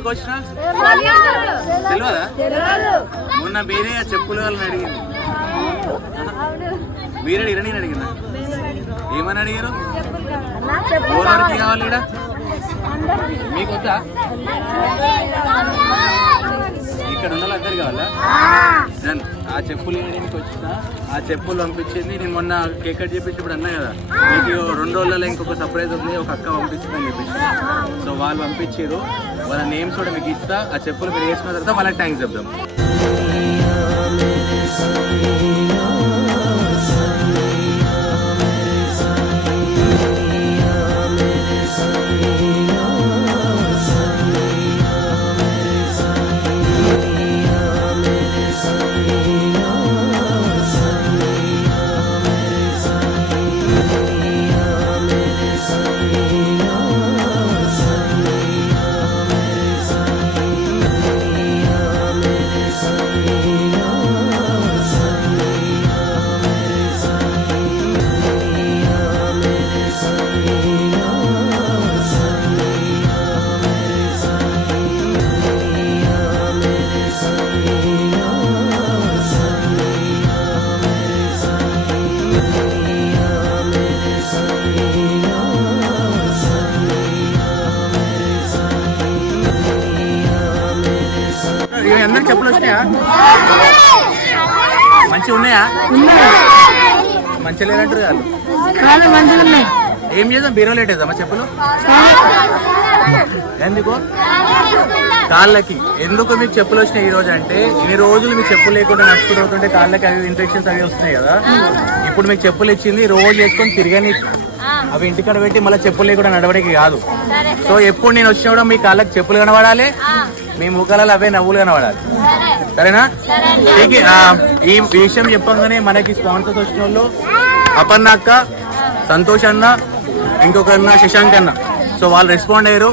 ఎందుకు వచ్చినా తెలియదా? మొన్న మీరే ఆ చెప్పులు వాళ్ళని అడిగింది. మీరు అడిగిరా నేను అడిగినా? ఏమని అడిగారు? ఎవరికి కావాలి? మీకు వద్దా? ఇక్కడ ఉన్న వాళ్ళందరు కావాలా? ఆ చెప్పులు వేయడానికి వచ్చిన ఆ చెప్పులు పంపించింది. నేను మొన్న కేక్ కట్ చేపించినప్పుడు అన్నా కదా మీకు 2 రోజులలో ఇంకొక సర్ప్రైజ్ ఉంది, ఒక అక్క పంపిస్తుందని చెప్పేసి. సో వాళ్ళు పంపించారు. వాళ్ళ నేమ్స్ కూడా మీకు ఇస్తా. ఆ చెప్పులు మీరు వేసుకున్న తర్వాత వాళ్ళకి థ్యాంక్స్ చెప్దాం. అందరికి చెప్పులు వచ్చినాయా? మంచిగా ఉన్నాయా? మంచిగా లేదంటారు కాదు. ఏం చేద్దాం? బీరో లేట్ వేద్దామా చెప్పులు? ఎందుకు? కాళ్ళకి. ఎందుకు మీకు చెప్పులు వచ్చినాయి ఈ రోజు అంటే, ఇన్ని రోజులు మీకు చెప్పులు లేకుండా నడుచుకుంటూ అవుతుంటే కాళ్ళకి అవి ఇన్ఫెక్షన్స్ అవి వస్తున్నాయి కదా. ఇప్పుడు మీకు చెప్పులు ఇచ్చింది రోజు వేసుకొని తిరగని, అవి ఇంటికాడ పెట్టి మళ్ళీ చెప్పులు లేకుండా నడవడానికి కాదు. సో ఎప్పుడు నేను వచ్చినప్పుడు మీ కాళ్ళకి చెప్పులు కనబడాలి, మీ ముఖాలలో అవే నవ్వులు కనబడాలి. సరేనా? ఈ విషయం చెప్పగానే మనకి స్పాన్సర్స్ వచ్చిన వాళ్ళు అపర్ణ అక్క, సంతోష్ అన్న, ఇంకొక అన్న శశాంక్ అన్న. సో వాళ్ళు రెస్పాండ్ అయ్యారు.